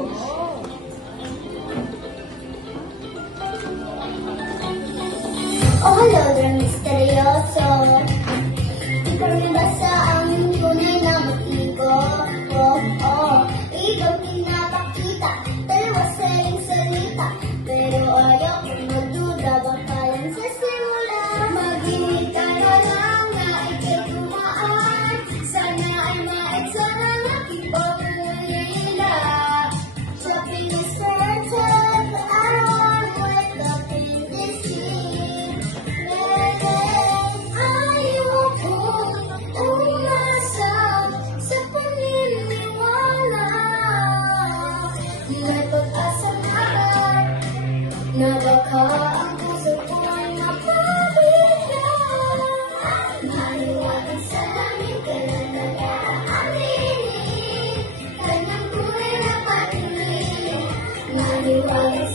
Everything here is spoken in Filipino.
Oh, hello there, misteryoso. Ikaw na ba sa aming tunay na motibo? Ikaw pinapakita, dalawa saling salita. Pero ayaw kong magduda, baka lang sa simula. Maghihintay ka na lang na ikay tumaan. Sana ay maitsa ng aking pag-ulila. Shopping is certain, but I don't want nothing this year. Ayaw kong umasa sa paniniwala. May pag-asang agad na baka ang puso ko ay mapabigyan. Maliwanag sa langit ka na nag-aaminin, kanyang tunay na patingin. Maliwanag